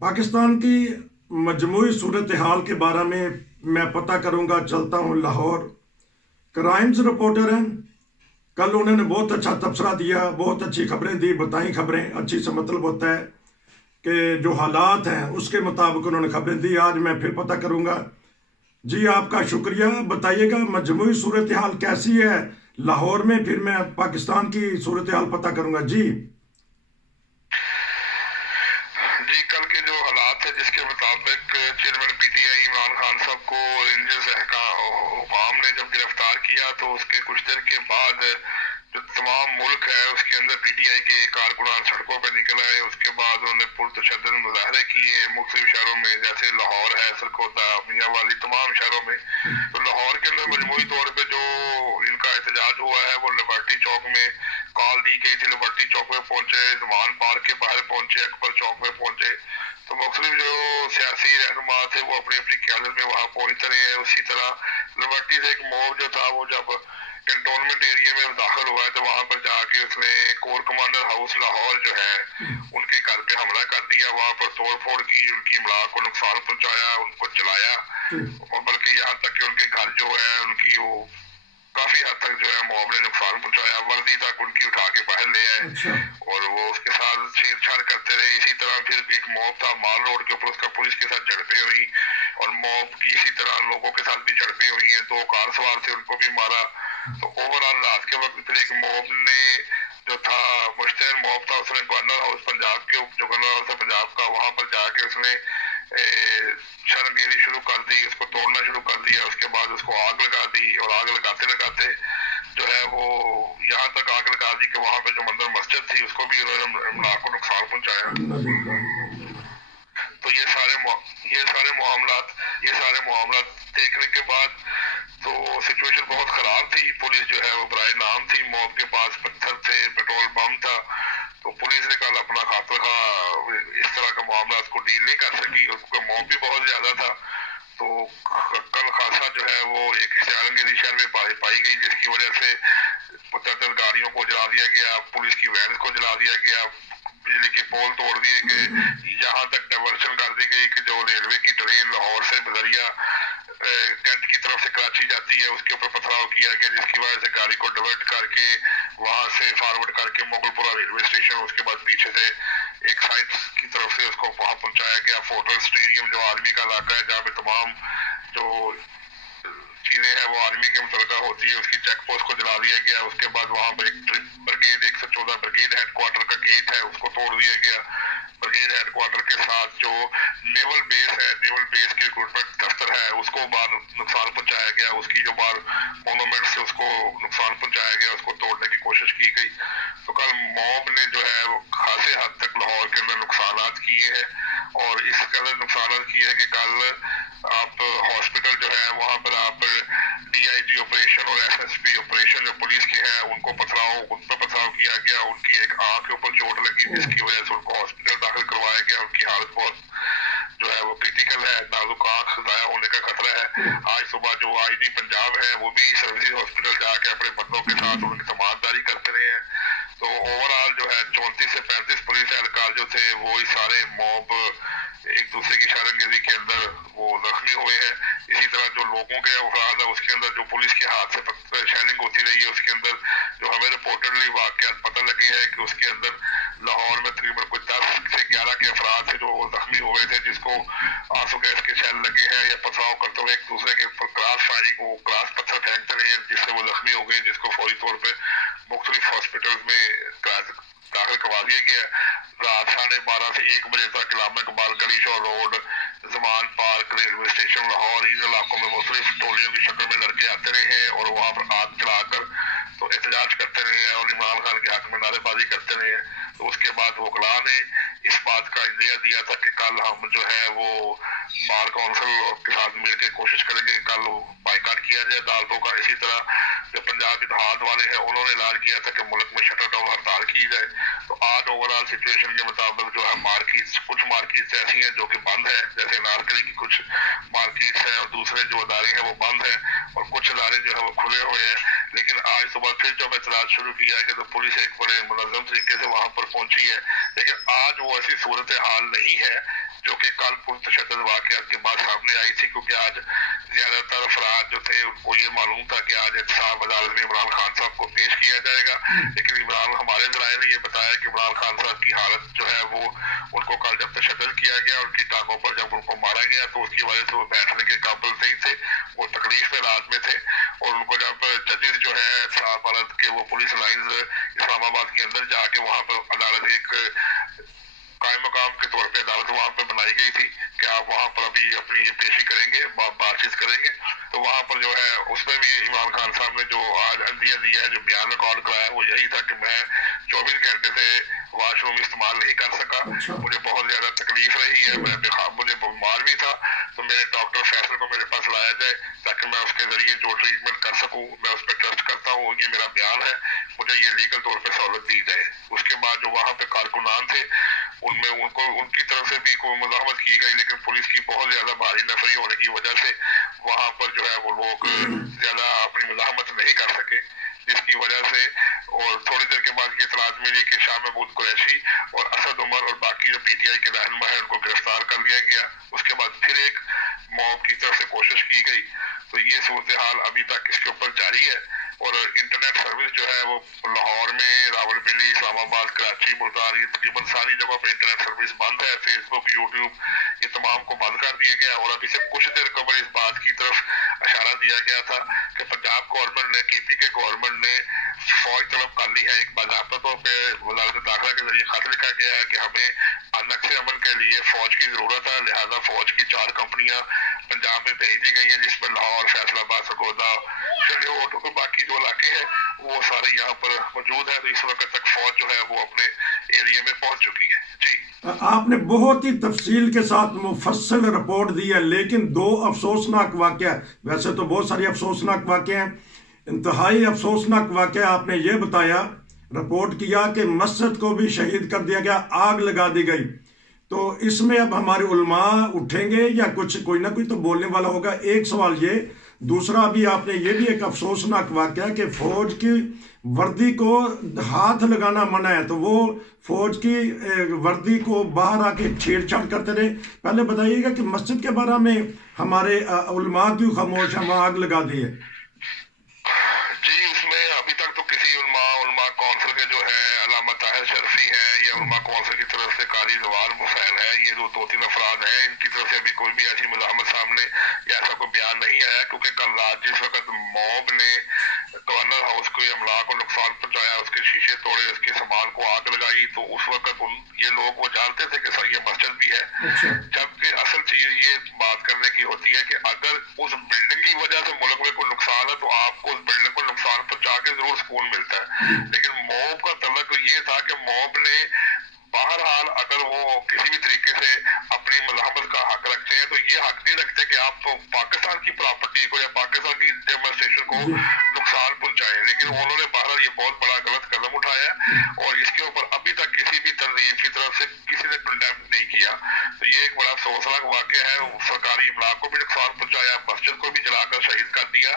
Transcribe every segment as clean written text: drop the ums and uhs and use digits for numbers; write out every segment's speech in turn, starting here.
पाकिस्तान की मजमूई सूरत हाल के बारे में मैं पता करूंगा। चलता हूं लाहौर। क्राइम्स रिपोर्टर हैं। कल उन्होंने बहुत अच्छा तबसरा दिया, बहुत अच्छी खबरें दी, बताई खबरें। अच्छी से मतलब होता है कि जो हालात हैं उसके मुताबिक उन्होंने खबरें दी। आज मैं फिर पता करूंगा। जी आपका शुक्रिया। बताइएगा मजमूई सूरत हाल कैसी है लाहौर में, फिर मैं पाकिस्तान की सूरत हाल पता करूंगा। जी जी, कल के जो हालात है जिसके मुताबिक चेयरमैन पीटीआई इमरान खान साहब को रेंजर्स हुकाम ने जब गिरफ्तार किया तो उसके कुछ देर के बाद जो तमाम मुल्क है उसके अंदर पीटीआई के कारकुनान सड़कों पर निकल आए। उसके बाद उन्होंने पुरतशद्दुद मुजाहरे किए मुख्तलिफ शहरों में, जैसे लाहौर है, सरकोता, मियांवाली, तमाम शहरों में। तो लाहौर के अंदर मजमूई तौर पे जो इनका एहतजाज हुआ है वो लिबर्टी चौक में कॉल दी गई थी। लिबर्टी चौक में पहुंचे, जमान पार्क के बाहर पहुंचे, अकबर चौक में पहुंचे। तो मुख्तलिफ जो सियासी रहनुमा थे वो अपनी अपनी क्यादत में वहाँ पहुंच रहे हैं। उसी तरह लिबर्टी से एक मॉब जो था वो जब कंटोनमेंट एरिया में दाखिल हुआ है तो वहां पर जाके उसने कोर कमांडर हाउस लाहौर जो है उनके घर पे हमला कर दिया। वहां पर तोड़ फोड़ की, उनकी इमला को नुकसान पहुंचाया, उनको जलाया, और बल्कि यहाँ तक कि उनके घर जो है उनकी वो काफी हद तक जो है मॉब ने नुकसान पहुंचाया। वर्दी तक उनकी उठा के बाहर ले आए और वो उसके साथ छेड़छाड़ करते रहे। इसी तरह फिर एक मॉब था माल रोड के ऊपर, उसका पुलिस के साथ झड़पें हुई और मॉब की इसी तरह लोगों के साथ भी झड़पें हुई हैं। 2 कार सवार थे, उनको भी मारा। तो ओवरऑल रात के वक्त फिर एक मॉब ने जो था मुश्तैल मॉब था, उसने गवर्नर हाउस पंजाब के जो गवर्नर हाउस है पंजाब का, वहां पर जाके उसने शर्मगेरी शुरू कर दी, उसको तोड़ना शुरू कर दिया। उसके बाद उसको आग लगा दी और आग लगाते लगाते जो है वो यहाँ तक आग लगा दी कि वहां पे जो मंदिर मस्जिद थी उसको भी उन्होंने को नुकसान पहुंचाया। तो ये सारे मामलात देखने के बाद तो सिचुएशन बहुत खराब थी। पुलिस जो है वो बराए नाम थी, मॉब के पास पत्थर थे, पेट्रोल बम था। तो पुलिस ने कल अपना खातरा इस तरह का मामला को डील नहीं कर सकी, उसका मॉब भी बहुत ज्यादा था। तो कल खासा जो है वो एक शहर में पाई गई, जिसकी वजह से मुतअद्दिद गाड़ियों को जला दिया गया, पुलिस की वैन को जला दिया गया, बिजली के पोल तोड़ दिए गए। यहाँ तक डाइवर्शन कर दी गई कि जो रेलवे की ट्रेन लाहौर से बजरिया कैंट की तरफ से कराची जाती है उसके ऊपर पथराव किया गया, जिसकी वजह से गाड़ी को डाइवर्ट करके वहां से फॉरवर्ड करके मोगलपुरा रेलवे स्टेशन, उसके बाद पीछे से एक साइड की तरफ से उसको वहां पहुंचाया गया। फोर्ट स्टेडियम जो आर्मी का इलाका है जहाँ पे तमाम जो चीजें हैं वो आर्मी के मुतलका होती है, उसकी चेक पोस्ट को जला दिया गया। उसके बाद वहां पर एक ब्रिगेड 114 ब्रिगेड हेडक्वार्टर का गेट है उसको तोड़ दिया गया। ब्रिगेड हेडक्वार्टर के साथ जो नेवल बेस है, नेवल बेस की रिक्रूटमेंट दफ्तर है, उसको बार नुकसान पहुंचाया गया। उसकी जो बार मोनूमेंट से उसको नुकसान पहुंचाया गया, उसको तोड़ने की कोशिश की गई। तो कल मॉब ने जो है वो खासे हद तक लाहौर के अंदर नुकसान किए हैं और इस कदर नुकसान किए हैं कि कल आप हॉस्पिटल जो है वहां पर आप डीआईजी ऑपरेशन और एसएसपी ऑपरेशन जो पुलिस के हैं उन पर पथराव किया गया। उनकी एक आंख के ऊपर चोट लगी जिसकी वजह से उनको हॉस्पिटल दाखिल करवाया गया। उनकी हालत बहुत जो है वो क्रिटिकल है, नाजुक आंख जाया होने का खतरा है। आज सुबह जो आईजी पंजाब है वो भी सर्विसेज हॉस्पिटल जाके अपने बंदों के साथ उनकी तमामदारी करते रहे हैं। तो ओवरऑल जो है 34 से 35 पुलिस एहलकार जो थे वो इस सारे मॉब एक दूसरे की शरणगेरी के अंदर वो जख्मी हुए हैं। इसी तरह जो लोगों के अफराद है उसके अंदर जो पुलिस के हाथ से शेलिंग होती रही है उसके अंदर जो हमें रिपोर्टेडली वाकयात पता लगे हैं कि उसके अंदर लाहौर में तकरीबन कुछ 10 से 11 के अफराद थे जो जख्मी हुए थे, जिसको आंसू गैस के शेल लगे हैं या पथराव करते हुए एक दूसरे के क्रॉस फायरिंग को क्रॉस पत्थर फेंकते रहे जिससे वो जख्मी हो गए, जिसको फौरी तौर पर मुख्तलिफ हॉस्पिटल में दाखिल करवा दिया गया। रात 12:30 से 1 बजे तक इलामा इकबाल गली शॉ road, Zaman park, railway station Lahore, इन इलाकों में मुख्तलिफ टोलियों की शक्ल में लड़के आते रहे हैं और वहां पर आग जलाकर तो एहतजाज करते रहे हैं और इमरान खान के हक में नारेबाजी करते रहे हैं। तो उसके बाद वकला ने इस बात का इंदिया दिया था कि कल हम जो है वो बार काउंसिल के साथ मिलकर कोशिश करेंगे कि कल बाइकाट किया जाए अदालतों का। इसी तरह जो पंजाब इत्तेहाद वाले हैं उन्होंने ऐलान किया था कि मुल्क में शटर डाउन हड़ताल की जाए। तो आज ओवरऑल सिचुएशन के मुताबिक जो है कुछ मार्केट्स ऐसी हैं जो कि बंद है, जैसे नारकली की कुछ मार्केट्स हैं और दूसरे जो अदारे हैं वो बंद हैं और कुछ अदारे जो है वो खुले हुए हैं। लेकिन आज सुबह फिर जब एतराज शुरू किया कि तो पुलिस एक बड़े मुनज़्ज़म तरीके से वहां पर पहुंची है, लेकिन आज वो ऐसी सूरत हाल नहीं है जो कि कल पुरतशद्दुद वाक़यात के बाद सामने आई थी, क्योंकि आज ज़्यादातर अफराद जो थे उनको ये मालूम था कि आज एहतसाब अदालत में इमरान खान साहब को पेश किया जाएगा, लेकिन हमारे ज़राए ने ये बताया कि इमरान खान साहब की हालत जो है वो, उनको कल जब तशद्दुद किया गया, उनकी टांगों पर जब उनको मारा गया तो उसकी वजह से वो बैठने के काबिल नहीं थे, वो तकलीफ में रात में थे, और उनको जब जजेस जो है एहतसाब अदालत के वो पुलिस लाइन्स इस्लामाबाद के अंदर जाके वहाँ पर अदालत एक कायम मकाम के तौर पे अदालत वहाँ पर बनाई गई थी कि आप वहाँ पर अभी अपनी पेशी करेंगे, बातचीत करेंगे, तो वहाँ पर जो है उसमें भी इमरान खान साहब ने जो आज अंदिया दिया है, जो बयान रिकॉर्ड कराया, वो यही था कि मैं 24 घंटे से वाशरूम इस्तेमाल नहीं कर सका, मुझे बहुत ज्यादा तकलीफ रही है, मुझे बीमार भी था, तो मेरे डॉक्टर फैसल को मेरे पास लाया जाए ताकि मैं उसके जरिए जो ट्रीटमेंट कर सकूं, मैं उस पर ट्रस्ट करता हूँ, ये मेरा बयान है, मुझे ये लीगल तौर पे सहूलत दी जाए। उसके बाद जो वहाँ पे कारकुनान थे उनमें उनकी तरफ से भी कोई मुज़ाहमत की गई, लेकिन पुलिस की बहुत ज्यादा भारी नफरी होने की वजह से वहाँ पर जो है वो लोग ज्यादा अपनी मुज़ाहमत नहीं कर सके, जिसकी वजह से और थोड़ी देर के बाद ये इतलात मिली कि शाह महमूद कुरैशी और असद उमर और बाकी जो पीटीआई के रहनुमा है उनको गिरफ्तार कर लिया गया। उसके बाद फिर एक मॉब की तरफ से कोशिश की गई, तो ये सूरत हाल अभी तक इसके ऊपर जारी है। और इंटरनेट सर्विस जो है वो लाहौर में, रावलपिंडी, इस्लामाबाद, कराची, मुल्तान, ये तकरीबन सारी जगह पे इंटरनेट सर्विस बंद है, फेसबुक, यूट्यूब, ये तमाम को बंद कर दिया गया। और अभी से कुछ देर कबल इस बात की तरफ इशारा दिया गया था कि पंजाब गवर्नमेंट ने, केपी के गवर्नमेंट ने फौज तलब कर ली है। एक बाज़ाब्ता तौर पर वज़ारत दाखिला के जरिए खत लिखा गया है कि हमें नक्शे अमल के लिए फौज की जरूरत है, लिहाजा फौज की 4 कंपनियां पंजाब में भेज दी गई है, जिसमें लाहौर, फैसलाबाद, सरगोदा, शनियोट और बाकी जो इलाके हैं वो सारे यहाँ पर मौजूद है। तो इस वक्त तक फौज जो है वो अपने एरिया में पहुंच चुकी है। जी, आपने बहुत ही तफसील के साथ मुफस्सल रिपोर्ट दी है, लेकिन 2 अफसोसनाक वाक़या, वैसे तो बहुत सारे अफसोसनाक वाक़े हैं, इंतहाई अफसोसनाक वाक़या आपने ये बताया, रिपोर्ट किया कि मस्जिद को भी शहीद कर दिया गया, आग लगा दी गई। तो इसमें अब हमारे उलमा उठेंगे या कोई ना कोई तो बोलने वाला होगा। एक सवाल ये, दूसरा अभी आपने ये भी एक अफसोसनाक वाक़या कि फौज की वर्दी को हाथ लगाना मना है, तो वो फौज की वर्दी को बाहर आके छेड़छाड़ करते रहे। पहले बताइएगा कि मस्जिद के बारे में हमारे उलमा क्यों खामोश है, वहाँ आग लगा दी है? जी, इसमें अभी तक तो किसी उलमा कौंसिल के जो है अल्लामा ताहिर शरफी है या उलमा कौंसिल की तरफ से कारी जवार हुसैन है, ये जो 2-3 अफराद हैं, इनकी तरफ से अभी कोई भी ऐसी मुज़ाहमत सामने या ऐसा कोई बयान नहीं आया। क्योंकि कल रात जिस वक्त मॉब ने गवर्नर हाउस को अमला को नुकसान पहुंचाया, उसके शीशे तोड़े, उसके सामान को आग लगाई, तो उस वक्त ये लोग वो जानते थे कि सर ये मस्जिद भी है। जबकि असल चीज ये बात करने की होती है कि अगर उस बिल्डिंग की वजह से मुल्क में कोई नुकसान है तो आपको उस बिल्डिंग को नुकसान पहुंचा के जरूर सुकून मिलता है। लेकिन मॉब का तल्लुक ये था कि मॉब ने बहरहाल अगर वो किसी भी तरीके से अपनी मुज़ाहमत का हक रखते हैं तो ये हक नहीं रखते कि आप पाकिस्तान की प्रॉपर्टी को या पाकिस्तान की डेमोन्स्ट्रेशन को नुकसान पहुंचाएं। लेकिन उन्होंने बहरहाल ये बहुत बड़ा गलत कदम उठाया और इसके ऊपर अभी तक किसी भी तंजीम की तरफ से किसी ने कंडेम नहीं किया। तो ये एक बड़ा अफसोसनाक वाक़या है। सरकारी इमला को भी नुकसान पहुंचाया, मस्जिद को भी जलाकर शहीद कर दिया,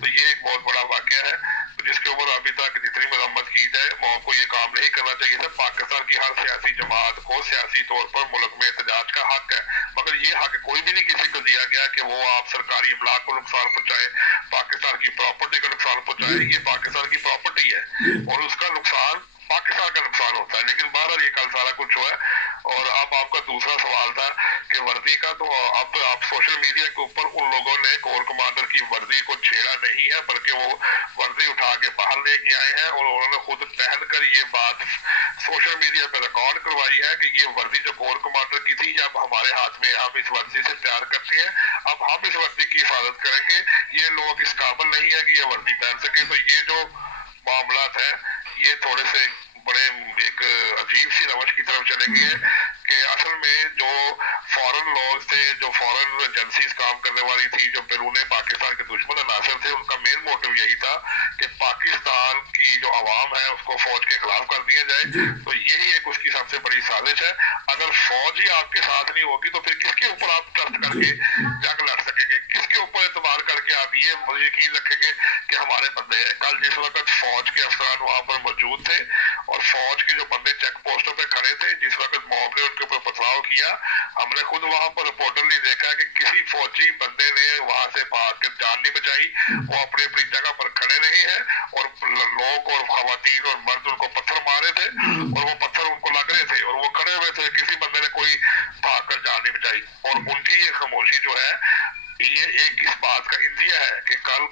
तो ये एक बहुत बड़ा वाक़या है जिसके ऊपर अभी तक जितनी मरम्मत की जाए मौत को ये काम नहीं करना चाहिए था। पाकिस्तान की हर सियासी जमात को सियासी तौर पर मुल्क में एहतजाज का हक है, मगर ये हक कोई भी नहीं किसी को दिया गया कि वो आप सरकारी इमला को नुकसान पहुंचाए, पाकिस्तान की प्रॉपर्टी को नुकसान पहुंचाए। ये पाकिस्तान की प्रॉपर्टी है और उसका नुकसान पाकिस्तान का नुकसान होता है। लेकिन बहरहाल ये कल सारा कुछ हुआ है। और अब आपका दूसरा सवाल था कि वर्दी का, तो अब आप सोशल मीडिया के ऊपर उन लोगों ने कोर कमांडर की वर्दी को छेड़ा नहीं है, बल्कि वो वर्दी उठा के बाहर लेके आए हैं और उन्होंने खुद पहन कर ये बात सोशल मीडिया पे रिकॉर्ड करवाई है कि ये वर्दी जो कोर कमांडर की थी जब हमारे हाथ में, हम इस वर्दी से प्यार करते हैं, अब हम इस वर्दी की हिफाजत करेंगे। ये लोग इस काबिल नहीं है कि ये वर्दी पहन सके। तो ये जो मामला है ये थोड़े से बड़े एक अजीब सी रवश की तरफ चले गए हैं कि असल में जो फॉरेन लॉज थे, जो फॉरेन एजेंसीज काम करने वाली थी, जो बैरून पाकिस्तान के दुश्मन अनासर थे, उनका मेन मोटिव यही था कि पाकिस्तान की जो आवाम है उसको फौज के खिलाफ कर दिया जाए। तो यही एक उसकी सबसे बड़ी साजिश है। अगर फौज ही आपके साथ नहीं होगी तो फिर किसके ऊपर आप ट्रस्ट करके जंग लड़ सकेंगे, किसके ऊपर एतबार करके आप ये यकीन रखेंगे कि हमारे बंदे हैं। कल जिस वक्त फौज के अफसरान वहां पर मौजूद थे اور فوج کے جو بندے چیک پوسٹوں پہ کھڑے تھے جس وقت موب نے ان کے اوپر پتھراؤ کیا، ہم نے خود وہاں پر رپورٹرلی دیکھا کہ کسی فوجی بندے نے وہاں سے بھاگ کے جان نہیں بچائی، وہ اپنی اپنی جگہ پر کھڑے رہے ہیں اور لوگ اور خواتین اور مرد ان کو پتھر مارے تھے اور وہ پتھر ان کو لگ رہے تھے اور وہ کھڑے ہوئے تھے، کسی بندے نے کوئی بھاگ کر جان نہیں بچائی۔ اور ان کی یہ خاموشی جو ہے یہ ایک اس بات کا اندیا ہے کہ کل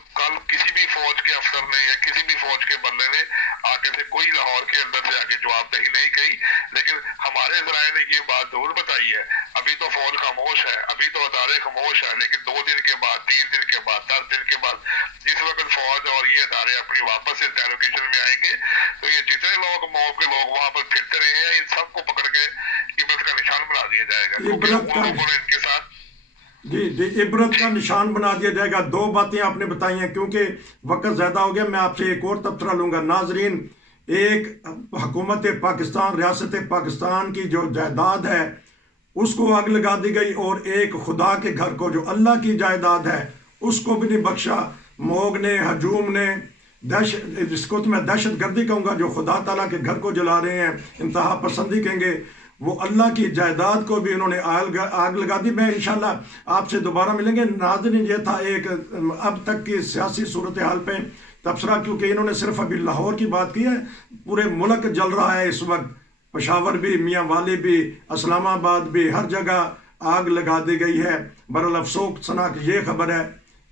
کسی بھی فوج کے افسر نے یا کسی بھی فوج کے بندے نے آگے سے کوئی لاہور کے اندر سے آگے جواب دہی نہیں کی، لیکن ہمارے ذرائع نے یہ بات ضرور بتائی ہے ابھی تو فوج خاموش ہے، ابھی تو ادارے خاموش ہے، لیکن 2 دن کے بعد، 3 دن کے بعد، 10 دن کے بعد جس وقت فوج اور یہ ادارے اپنی واپس سے انٹروگیشن میں آئیں گے تو یہ جتنے لوگ موب کے لوگ وہاں پر پھرتے رہے ہیں ان سب کو پکڑ کے عبرت کا نشان بنا دیا جائے گا، کیونکہ ان لوگوں نے ان کے ساتھ جی عبرت کا نشان بنا دیا جائے گا۔ 2 باتیں آپ نے بتائی ہیں، کیونکہ وقت زیادہ ہو گیا، میں آپ سے ایک اور تبصرہ لوں گا۔ ناظرین، ایک حکومت پاکستان، ریاست پاکستان کی جو جائیداد ہے اس کو آگ لگا دی گئی، اور ایک خدا کے گھر کو جو اللہ کی جائیداد ہے اس کو بھی نہیں بخشا۔ موگ نے، ہجوم نے، جس کو تو میں دہشت گردی کہوں گا، جو خدا تعالیٰ کے گھر کو جلا رہے ہیں، انتہا پسندی کہیں گے، وہ اللہ کی جائیداد کو بھی انہوں نے آگ لگا دی۔ میں انشاءاللہ آپ سے دوبارہ ملیں گے۔ ناظرین، یہ تھا ایک اب تک کی سیاسی صورتحال پہ تبصرہ، کیونکہ انہوں نے صرف ابھی لاہور کی بات کی ہے، پورے ملک جل رہا ہے اس وقت، پشاور بھی، میاں والی بھی، اسلام آباد بھی، ہر جگہ آگ لگا دی گئی ہے۔ بہرحال افسوسناک یہ خبر ہے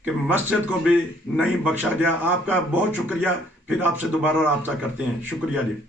کہ مسجد کو بھی نہیں بخشا گیا۔ آپ کا بہت شکریہ، پھر آپ سے دوبارہ رابطہ کرتے ہیں، شکریہ جی۔